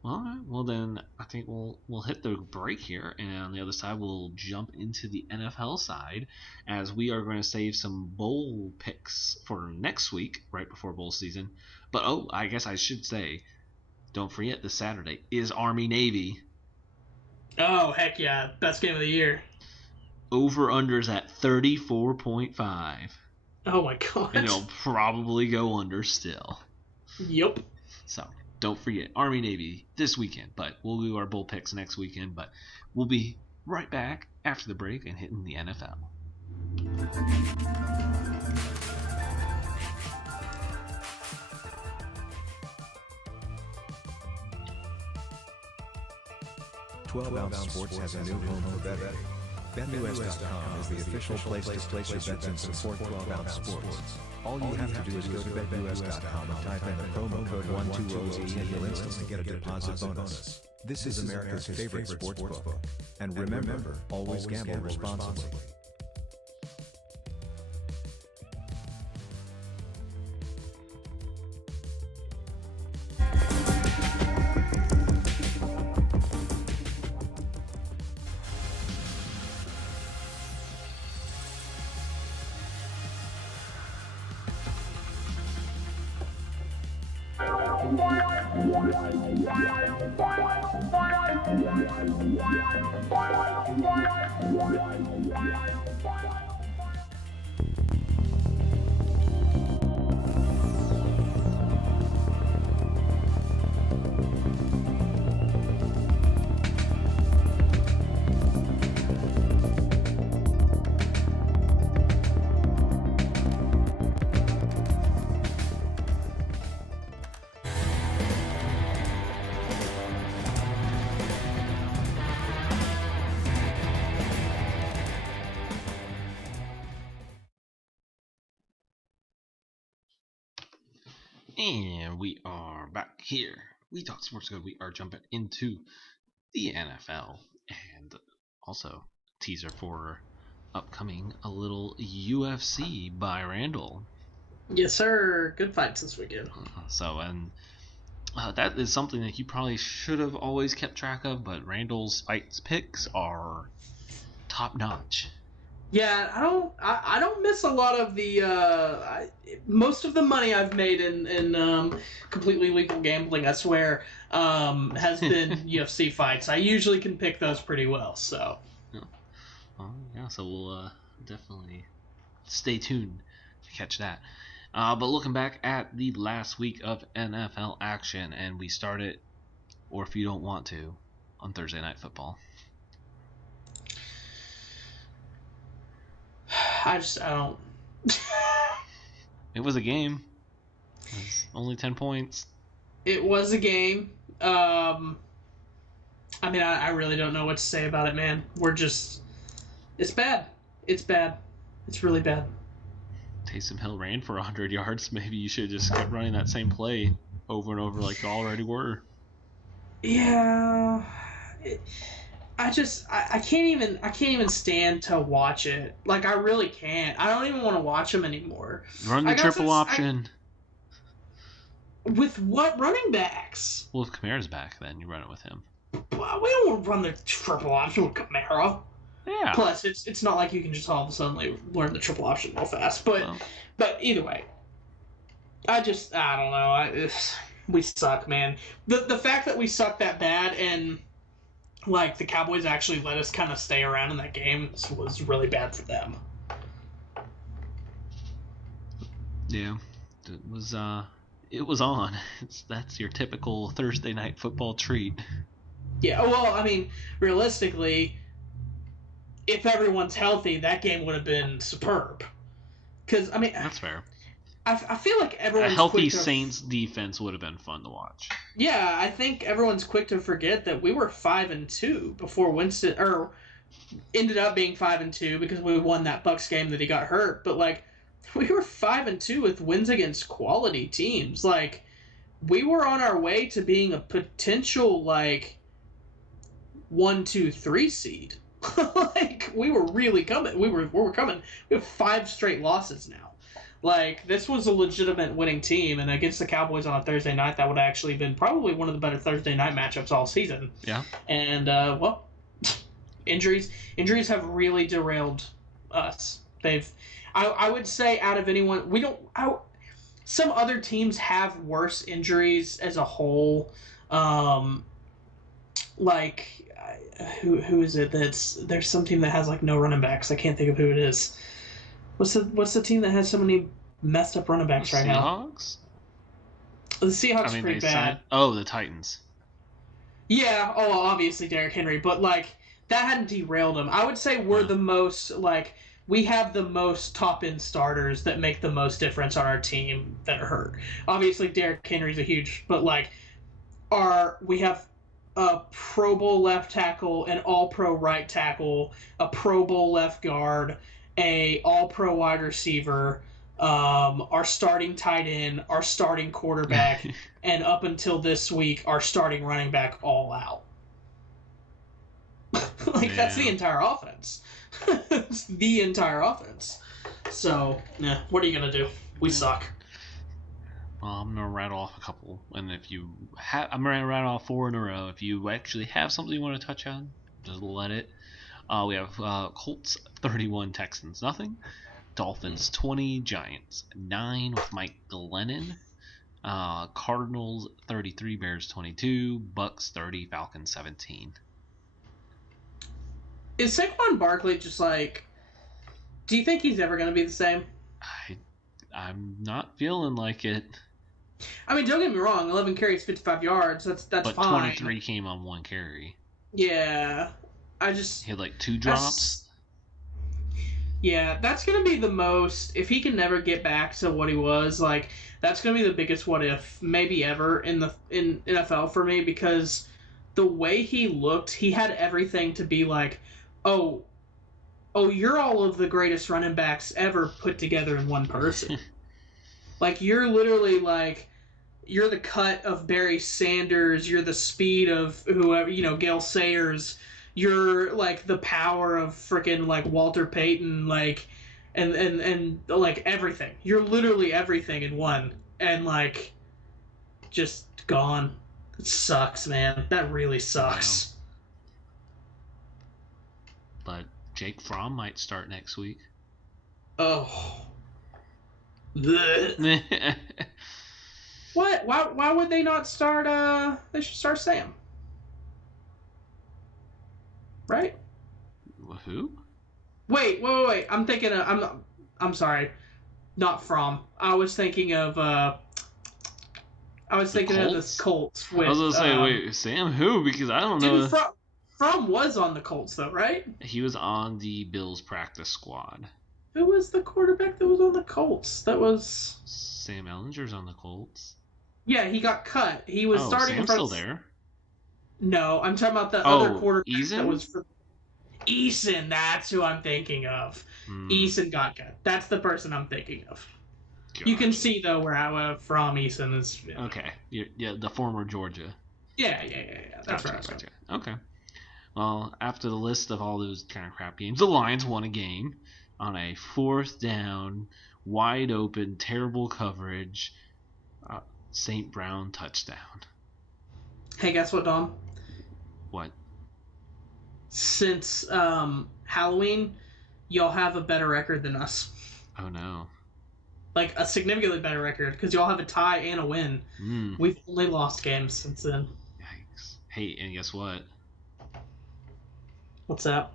All right. Well, then I think we'll hit the break here, and on the other side we'll jump into the NFL side, as we are going to save some bowl picks for next week, right before bowl season. But I guess I should say, don't forget this Saturday is Army-Navy. Oh, heck yeah. Best game of the year. Over-unders at 34.5. Oh, my God. And it'll probably go under still. Yep. So, don't forget Army-Navy this weekend. But we'll do our bull picks next weekend. But we'll be right back after the break and hitting the NFL. Ounce Sports has a new home for betting. BetUS.com is the official place to place your bets and support 12-ounce sports. All you have to do is go to BetUS.com and type in the promo code 120Z and you'll instantly get a deposit bonus. This is America's favorite sports book. And remember, always gamble responsibly. And we are back here. We Talk Sports Good. We are jumping into the NFL and also teaser for upcoming a little UFC by Randall. Yes, sir. Good fights this weekend. That is something that you probably should have always kept track of, but Randall's fights picks are top notch. Yeah, I don't miss a lot of the most of the money I've made in completely legal gambling, I swear, has been UFC fights. I usually can pick those pretty well, so. So we'll definitely stay tuned to catch that. But looking back at the last week of NFL action, and we start it, or if you don't want to, on Thursday Night Football. I don't. It was a game. It was only 10 points. It was a game. I mean, I really don't know what to say about it, man. It's bad. It's bad. It's really bad. Taysom Hill ran for 100 yards. Maybe you should have just kept running that same play over and over like you already were. Yeah. I can't even stand to watch it. Like, I really can't. I don't even want to watch them anymore. Run the triple option. With what running backs? Well, if Kamara's back, then you run it with him. Well, we don't want to run the triple option with Kamara. Yeah. Plus, it's not like you can just all of a sudden learn the triple option real fast. But either way, I don't know. We suck, man. The fact that we suck that bad and like the Cowboys actually let us kind of stay around in that game was really bad for them. Yeah, it was on. That's your typical Thursday night football treat. Yeah, well, I mean, realistically, if everyone's healthy, that game would have been superb. Because I mean, that's fair. I feel like everyone's a healthy Saints defense would have been fun to watch. Yeah, I think everyone's quick to forget that we were 5-2 before Winston, or ended up being 5-2 because we won that Bucs game that he got hurt. But like, we were 5-2 with wins against quality teams. Like, we were on our way to being a potential like 1, 2, 3 seed. Like, we were really coming. We were coming. We have 5 straight losses now. Like, this was a legitimate winning team, and against the Cowboys on a Thursday night, that would have actually been probably one of the better Thursday night matchups all season. Yeah. And, well, injuries have really derailed us. I would say out of anyone, some other teams have worse injuries as a whole. Like, who is it? There's some team that has like no running backs. I can't think of who it is. What's the team that has so many messed up running backs right now? Seahawks? The Seahawks are pretty bad. The Titans. Yeah, obviously Derrick Henry, but like that hadn't derailed him. I would say we're the most we have the most top end starters that make the most difference on our team that are hurt. Obviously Derrick Henry's a huge, but like we have a Pro Bowl left tackle, an All Pro right tackle, a Pro Bowl left guard, a All Pro wide receiver, our starting tight end, our starting quarterback, and up until this week, our starting running back all out. That's the entire offense. It's the entire offense. So, what are you going to do? We suck. Well, I'm going to rattle off a couple. And I'm going to rattle off 4 in a row. If you actually have something you want to touch on, just let it. We have Colts 31, Texans nothing. Dolphins 20, Giants 9 with Mike Glennon. Cardinals 33, Bears 22, Bucks 30, Falcons 17. Is Saquon Barkley just do you think he's ever going to be the same? I'm not feeling like it. I mean, don't get me wrong, 11 carries, 55 yards, that's but fine. 23 came on 1 carry. Yeah. He had 2 drops. Yeah, that's going to be the most... If he can never get back to what he was, that's going to be the biggest what if maybe ever in NFL for me, because the way he looked, he had everything to be oh, you're all of the greatest running backs ever put together in one person. You're literally you're the cut of Barry Sanders, you're the speed of whoever, Gale Sayers, you're the power of freaking Walter Payton, and everything. You're literally everything in one, and just gone. It sucks, man. That really sucks. But Jake Fromm might start next week. Oh. What? Why would they not start? They should start Sam. Right? Who? Wait. I'm thinking of... I'm sorry. Not Fromm. I was thinking of... of the Colts. With, I was going to say, wait, Sam who? Because I don't know. Fromm was on the Colts, though, right? He was on the Bills practice squad. Who was the quarterback that was on the Colts? That was... Sam Ellinger's on the Colts. Yeah, he got cut. He was starting Sam's still there. No, I'm talking about the other quarterback Eason? that was for Eason. That's who I'm thinking of. Eason got cut. That's the person I'm thinking of. Gotcha. You can see though where from Eason is. Yeah. Okay, the former Georgia. Yeah. That's right. Gotcha. Okay. Well, after the list of all those kind of crap games, the Lions won a game on a 4th down, wide open, terrible coverage, St. Brown touchdown. Hey, guess what, Dom? What? Since Halloween, y'all have a better record than us. Oh, no. A significantly better record, because y'all have a tie and a win. We've only lost games since then. Yikes. Hey, and guess what? What's that?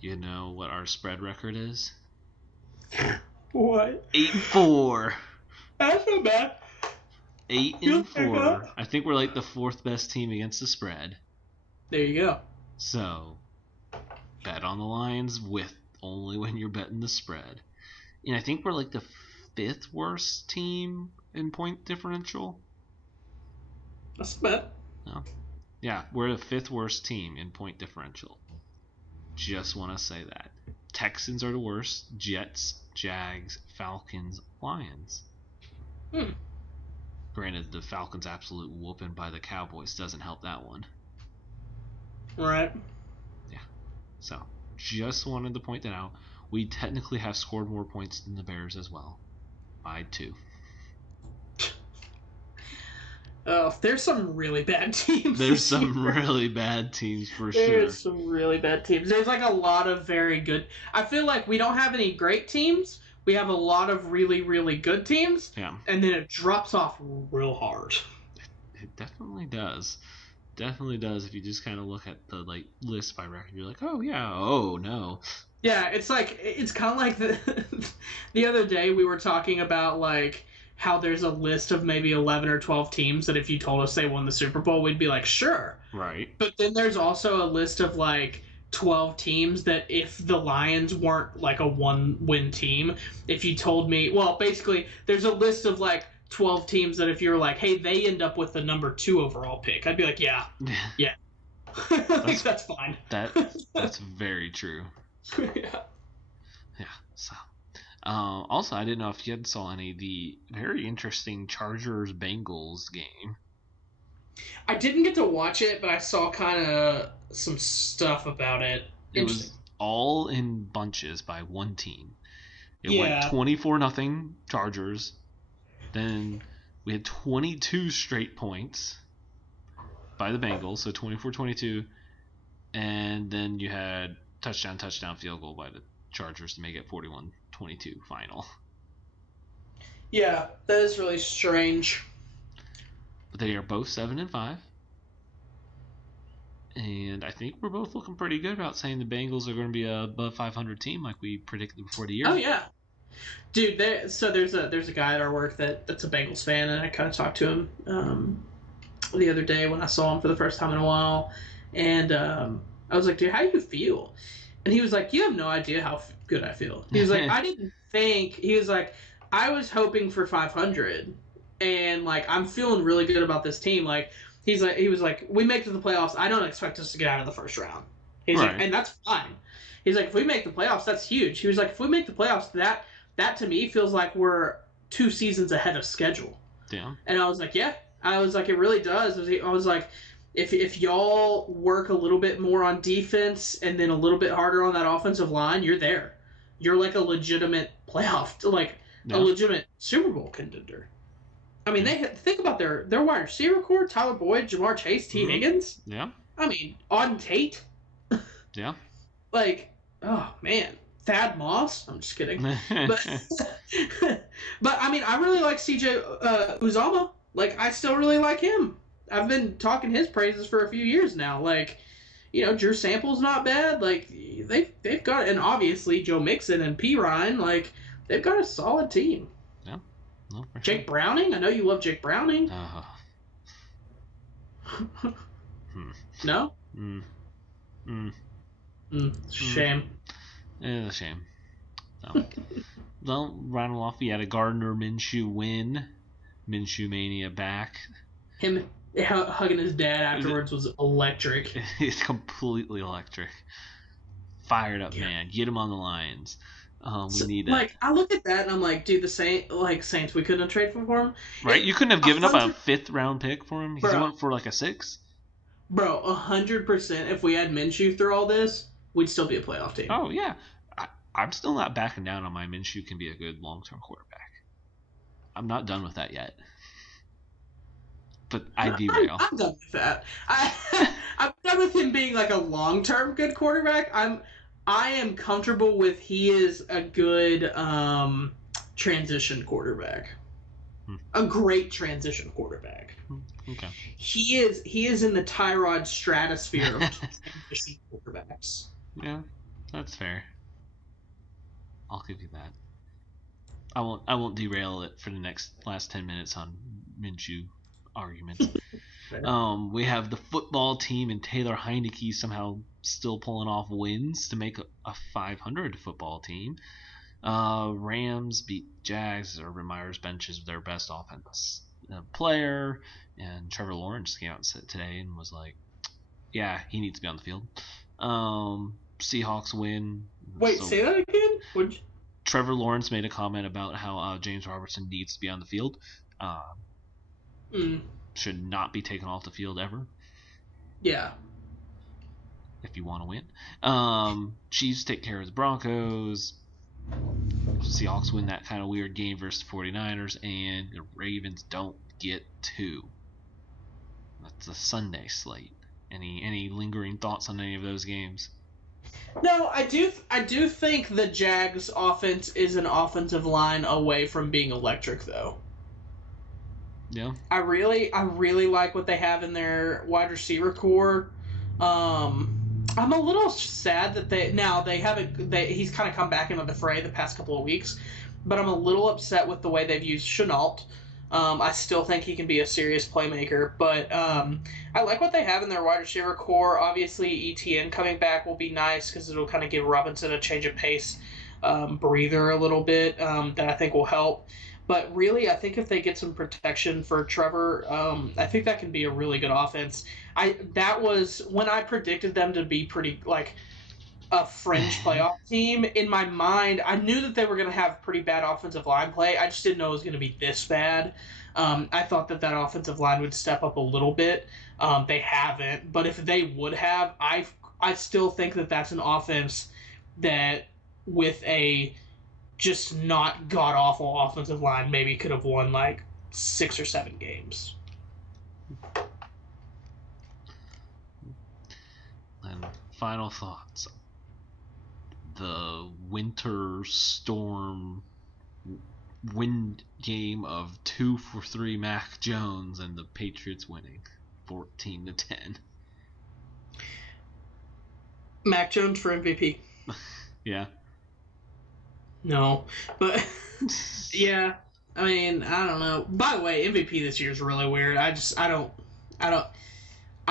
You know what our spread record is? What? 8-4. That's not bad. 8-4. I think we're the 4th best team against the spread. There you go. So, bet on the Lions with only when you're betting the spread. And I think we're the 5th worst team in point differential. That's a bet. No. Yeah, we're the 5th worst team in point differential. Just want to say that. Texans are the worst. Jets, Jags, Falcons, Lions. Granted, the Falcons' absolute whooping by the Cowboys doesn't help that one. Right. Yeah. So, just wanted to point that out. We technically have scored more points than the Bears as well. By 2. There's some really bad teams. There's some really bad teams for sure. There's some really bad teams. There's a lot of very good... I feel like we don't have any great teams. We have a lot of really, really good teams. Yeah. And then it drops off real hard. It definitely does. Definitely does. If you just kind of look at the list by record, you're like, oh yeah, oh no. Yeah, it's kind of like the other day we were talking about how there's a list of maybe 11 or 12 teams that if you told us they won the Super Bowl, we'd be like, sure. Right. But then there's also a list of 12 teams that if the Lions weren't a one-win team, if you told me, well, basically there's a list of 12 teams that if you were like, hey, they end up with the number 2 overall pick, I'd be like, yeah. That's fine. That's very true. Yeah. Yeah. So, also, I didn't know if you had saw any of the very interesting Chargers Bengals game. I didn't get to watch it, but I saw kind of some stuff about it. It was all in bunches by one team. It went 24-0 Chargers. Then we had 22 straight points by the Bengals, so 24-22. And then you had touchdown, field goal by the Chargers to make it 41-22 final. Yeah, that is really strange. But they are both 7-5. And I think we're both looking pretty good about saying the Bengals are going to be a above 500 team like we predicted before the year. Oh, yeah. Dude, there's a guy at our work that's a Bengals fan, and I kind of talked to him the other day when I saw him for the first time in a while. And I was like, dude, how do you feel? And he was like, you have no idea how good I feel. He was like, he was like, I was hoping for 500, and I'm feeling really good about this team. He was like, we make it to the playoffs. I don't expect us to get out of the first round. He's right. like, and that's fine. He's like, if we make the playoffs, that's huge. He was like, if we make the playoffs, that to me feels like we're 2 seasons ahead of schedule. Yeah. And I was like, yeah. I was like, it really does. I was like, if y'all work a little bit more on defense and then a little bit harder on that offensive line, you're there. You're a legitimate playoff, a legitimate Super Bowl contender. I mean, think about their wide receiver core: Tyler Boyd, Jamar Chase, T. Higgins. Yeah. I mean, Auden Tate. Yeah. Oh man, Thad Moss. I'm just kidding. but I mean, I really like CJ Uzomah. I still really like him. I've been talking his praises for a few years now. Drew Sample's not bad. They've got, and obviously Joe Mixon and P. Ryan. They've got a solid team. Yeah. No, for Jake sure. Browning. I know you love Jake Browning. No. Shame. It's a shame. So, well, round off, we had a Gardner Minshew win. Minshew Mania back. Him hugging his dad afterwards was electric. It's completely electric. Fired up, man. Get him on the Lions. We need that. I look at that and I'm like, dude, the Saints, we couldn't have traded for him. Right? You couldn't have given up a 5th round pick for him. He went for a 6. Bro, 100%. If we had Minshew through all this, we'd still be a playoff team. Oh yeah, I'm still not backing down on my Minshew can be a good long-term quarterback. I'm not done with that yet. But I derail. I'm done with that. I'm done with him being a long-term good quarterback. I am comfortable with he is a good transition quarterback. A great transition quarterback. Okay. He is in the Tyrod stratosphere of transition quarterbacks. Yeah, that's fair. I'll give you that. I won't derail it for the last 10 minutes on Minshew argument. We have the football team and Taylor Heineke somehow still pulling off wins to make a 500 football team. Rams beat Jags. Urban Meyer's benches their best offense player, and Trevor Lawrence came out and said today and was like, yeah, he needs to be on the field. Seahawks win. Wait, say that again? Trevor Lawrence made a comment about how James Robertson needs to be on the field. Should not be taken off the field ever. Yeah. If you want to win. Chiefs take care of the Broncos. Seahawks win that kind of weird game versus the 49ers, and the Ravens don't get 2. That's a Sunday slate. Any lingering thoughts on any of those games? No, I do think the Jags offense is an offensive line away from being electric, though. Yeah. I really like what they have in their wide receiver core. I'm a little sad that they haven't. He's kind of come back into the fray the past couple of weeks, but I'm a little upset with the way they've used Chenault. I still think he can be a serious playmaker, but I like what they have in their wide receiver core. Obviously, ETN coming back will be nice because it'll kind of give Robinson a change of pace, breather a little bit that I think will help. But really, I think if they get some protection for Trevor, I think that can be a really good offense. That was when I predicted them to be pretty like a fringe playoff team. In my mind, I knew that they were going to have pretty bad offensive line play. I just didn't know it was going to be this bad. I thought that offensive line would step up a little bit. They haven't, but if they would have, I still think that that's an offense that with a just not god-awful offensive line maybe could have won like 6 or 7 games. And final thoughts. The winter storm wind game of 2-for-3 Mac Jones and the Patriots winning 14-10. Mac Jones for MVP. Yeah. No, but yeah, I mean, I don't know. By the way, MVP this year is really weird. I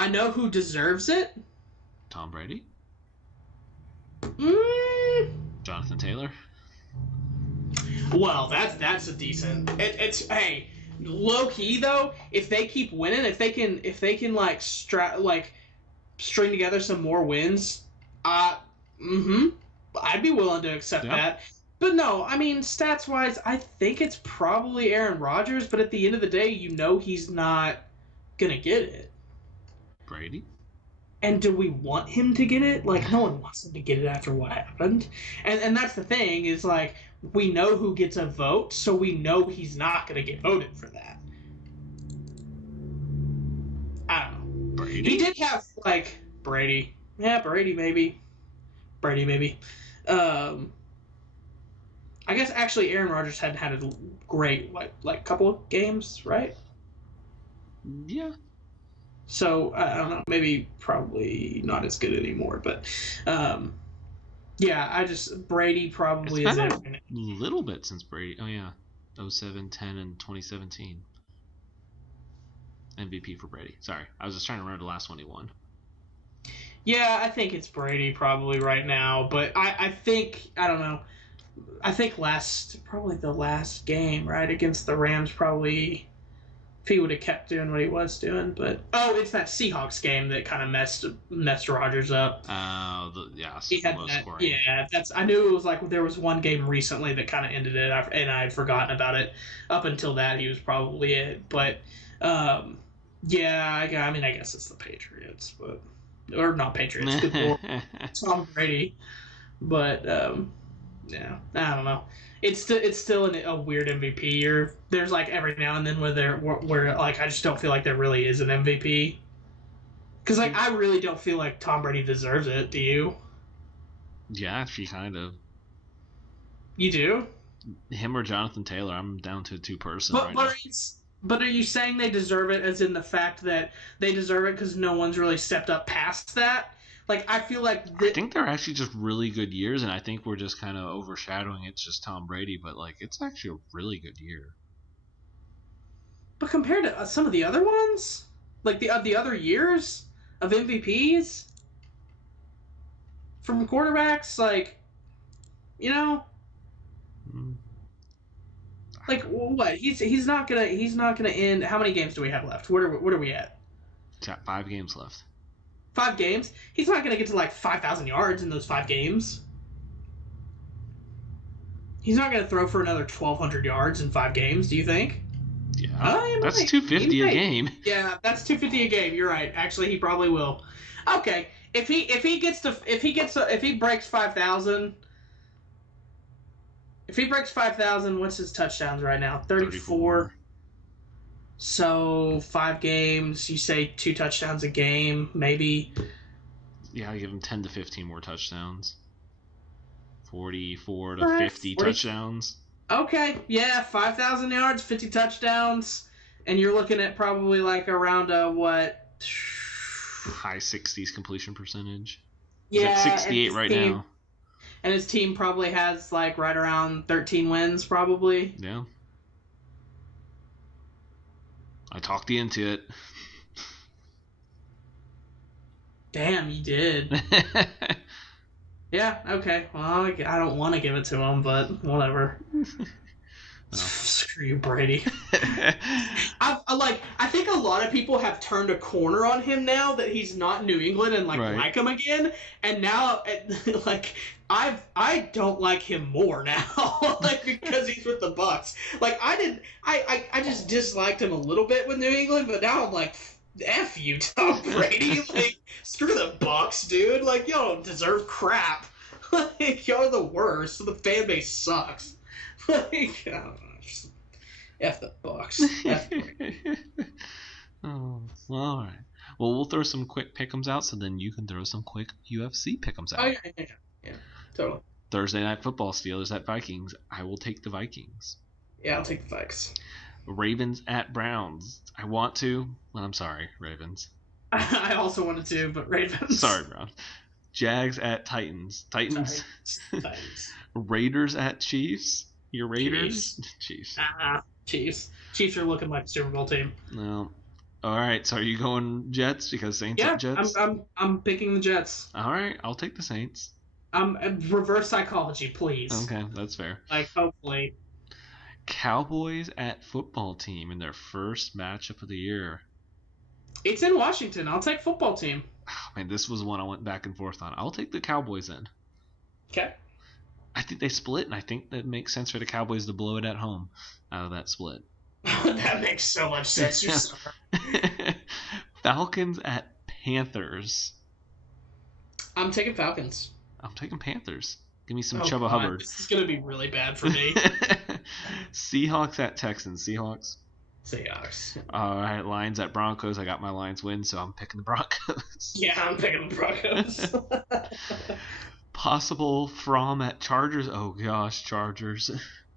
know who deserves it. Tom Brady? Mm. Jonathan Taylor? Well, that's a decent. It's hey, low key though. If they keep winning, if they can like string together some more wins, I'd be willing to accept that. But no, I mean, stats-wise, I think it's probably Aaron Rodgers, but at the end of the day, you know he's not going to get it. Brady? And do we want him to get it? Like, no one wants him to get it after what happened. And that's the thing, is like, we know who gets a vote, so we know he's not going to get voted for that. I don't know. Brady? He did have, like, Brady. Yeah, Brady maybe. I guess actually Aaron Rodgers hadn't had a great like couple of games, right? Yeah. So I don't know, maybe probably not as good anymore, but yeah, Brady probably it's is been a little bit since Brady. Oh yeah, 07, 10, and 2017. MVP for Brady. Sorry, I was just trying to remember the last one he won. Yeah, I think it's Brady probably right now, but I think I don't know. I think probably the last game, right, against the Rams, probably if he would have kept doing what he was doing. But it's that Seahawks game that kind of messed Rodgers up. He had that. Scoring. Yeah, I knew it was like there was one game recently that kind of ended it, and I had forgotten about it. Up until that, he was probably it. But yeah, I mean, I guess it's the Patriots, or not Patriots. Good Lord, Tom Brady, but. Yeah, I don't know. It's still a weird MVP year. There's like every now and then where like I just don't feel like there really is an MVP. Because like I really don't feel like Tom Brady deserves it. Do you? Yeah, she kind of. You do? Him or Jonathan Taylor? I'm down to a 2-person right now. Are you saying they deserve it as in the fact that they deserve it because no one's really stepped up past that? Like, I feel like... I think they're actually just really good years, and I think we're just kind of overshadowing it's just Tom Brady, but, like, it's actually a really good year. But compared to some of the other ones? Like, the other years of MVPs? From quarterbacks, like, you know? Like, what? He's not gonna end... How many games do we have left? What are we at? Got 5 games left. 5 games? He's not going to get to like 5,000 yards in those 5 games. He's not going to throw for another 1,200 yards in 5 games, do you think? Yeah. That's 250 a game. Yeah, that's 250 a game. You're right. Actually, he probably will. Okay. If he breaks 5,000, what's his touchdowns right now? 34. So 5 games, you say 2 touchdowns a game, maybe. Yeah, I give him 10 to 15 more touchdowns. 44 to 50 touchdowns. Okay, yeah, 5,000 yards, 50 touchdowns. and you're looking at probably like around what? High 60s completion percentage. Yeah, He's at 68 right now. And his team probably has like right around 13 wins, probably. Yeah. I talked you into it. Damn, you did. Yeah, okay. Well, I don't want to give it to him, but whatever. Oh. Screw you, Brady. I think a lot of people have turned a corner on him now that he's not in New England and like him again. And now, like, I don't like him more now, like because he's with the Bucs. Like I just disliked him a little bit with New England, but now I'm like, F you, Tom Brady. Like, screw the Bucs, dude. Like, y'all don't deserve crap. Like, y'all are the worst. The fan base sucks. Like, I don't know. Just F the Bucs. F Oh, all right. Well, we'll throw some quick pick'ems out, so then you can throw some quick UFC pick'ems out. Oh, yeah, totally. Thursday Night Football, Steelers at Vikings. I will take the Vikings. Yeah, I'll take the Vikes. Ravens at Browns. I want to, but I'm sorry, Ravens. I also wanted to, but Ravens. Sorry, Browns. Jags at Titans. Titans. Raiders at Chiefs. Your Raiders? Chiefs. Chiefs. Chiefs are looking like a Super Bowl team. No. All right, so are you going Jets because Saints at Jets? I'm picking the Jets. All right, I'll take the Saints. Reverse psychology, please. Okay, that's fair. Like, hopefully. Cowboys at football team in their first matchup of the year. It's in Washington. I'll take football team. Oh, man, this was one I went back and forth on. I'll take the Cowboys in. Okay. I think they split, and I think that makes sense for the Cowboys to blow it at home out of that split. That makes so much sense. You're so Falcons at Panthers. I'm taking Falcons. I'm taking Panthers. Give me some Chubba Hubbard. This is going to be really bad for me. Seahawks at Texans. Seahawks. All right, Lions at Broncos. I got my Lions win, so I'm picking the Broncos. Yeah, I'm picking the Broncos. Possible From at Chargers. Oh, gosh, Chargers.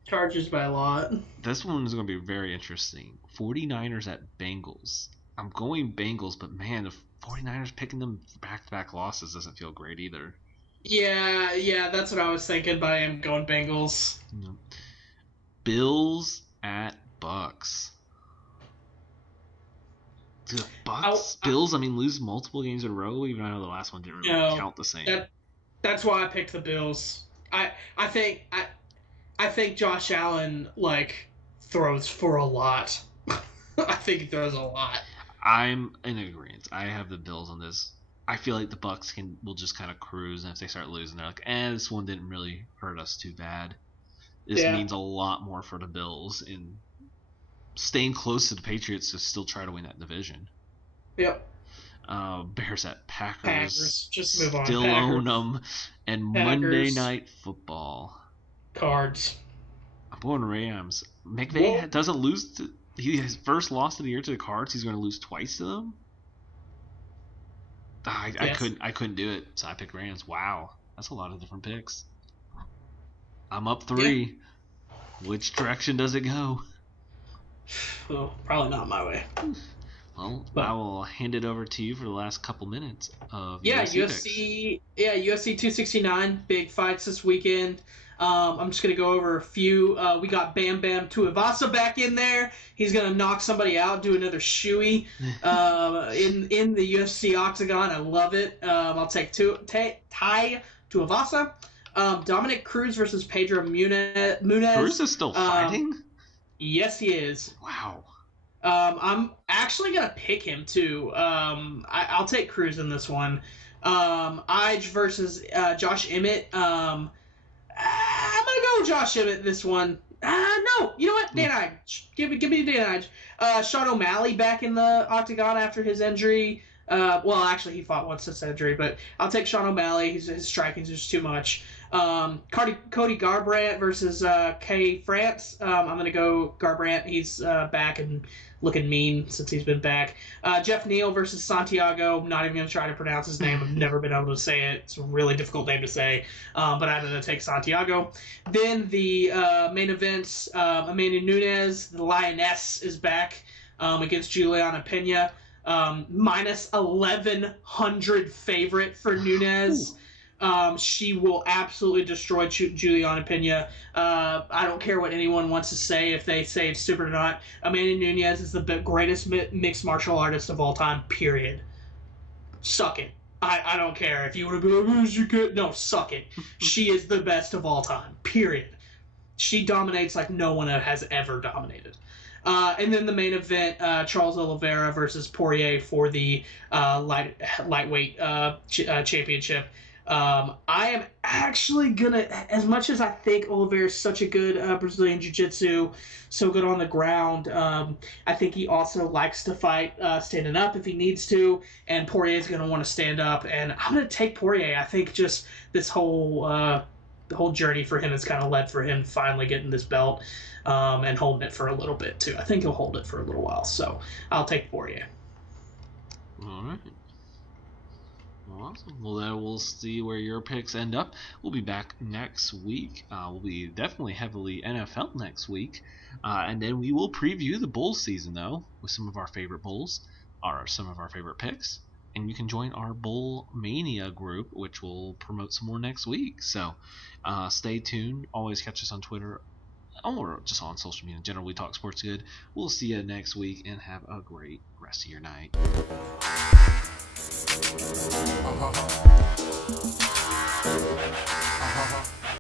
Chargers by a lot. This one is going to be very interesting. 49ers at Bengals. I'm going Bengals, but man, the 49ers picking them back-to-back losses doesn't feel great either. Yeah, that's what I was thinking, but I am going Bengals. Bills at Bucks. Do the Bucks, Bills, lose multiple games in a row, even though the last one didn't really count the same. That's why I picked the Bills. I think Josh Allen throws for a lot. I think he throws a lot. I'm in agreement. I have the Bills on this. I feel like the Bucks will just kind of cruise, and if they start losing, they're like, this one didn't really hurt us too bad. This means a lot more for the Bills in staying close to the Patriots to still try to win that division. Yep. Bears at Packers. Just move on. Still Packers. own them. And Packers. Monday Night Football. Cards. I'm going Rams. McVay doesn't lose to... His first loss of the year to the Cards, he's going to lose twice to them? I couldn't do it, so I picked Rams. Wow. That's a lot of different picks. I'm up 3. Yeah. Which direction does it go? Well, probably not my way. Well, I will hand it over to you for the last couple minutes of UFC. Yeah, UFC 269, big fights this weekend. I'm just gonna go over a few. We got Bam Bam Tuivasa back in there. He's gonna knock somebody out, do another shoey in the UFC octagon. I love it. I'll take Tai Tuivasa. Dominic Cruz versus Pedro Munez. Cruz is still fighting? Yes, he is. Wow. I'm actually gonna pick him too. I'll take Cruz in this one. Ige versus Josh Emmett. I'm gonna go Josh Emmett this one. No, you know what? Dan Ige. Give me Dan Ige. Sean O'Malley back in the octagon after his injury. Well, actually, he fought once since injury, but I'll take Sean O'Malley. His striking's just too much. Cody Garbrandt versus Kay France. I'm going to go Garbrandt. He's back and looking mean since he's been back. Jeff Neal versus Santiago. I'm not even going to try to pronounce his name. I've never been able to say it. It's a really difficult name to say, but I'm going to take Santiago. Then the main events, Amanda Nunes, the Lioness, is back. against Juliana Pena. Minus 1,100 favorite for Nunes. She will absolutely destroy Juliana Pena. I don't care what anyone wants to say, if they say it's stupid or not. Amanda Nunes is the greatest mixed martial artist of all time, period. Suck it. I don't care. If you want to be like, oh, she good. No, suck it. She is the best of all time, period. She dominates like no one has ever dominated. And then the main event, Charles Oliveira versus Poirier for the lightweight championship. I am actually gonna, as much as I think Oliveira is such a good Brazilian Jiu-Jitsu, so good on the ground, I think he also likes to fight standing up if he needs to, and Poirier is gonna want to stand up, and I'm gonna take Poirier. I think just this whole the whole journey for him has kind of led for him finally getting this belt and holding it for a little bit too. I think he'll hold it for a little while, so I'll take Poirier. All right. Awesome. Well, then we'll see where your picks end up. We'll be back next week. We'll be definitely heavily NFL next week. And then we will preview the bowl season, though, with some of our favorite bowls, or some of our favorite picks. And you can join our Bowl Mania group, which will promote some more next week. So stay tuned. Always catch us on Twitter or just on social media in general. We talk sports good. We'll see you next week, and have a great rest of your night.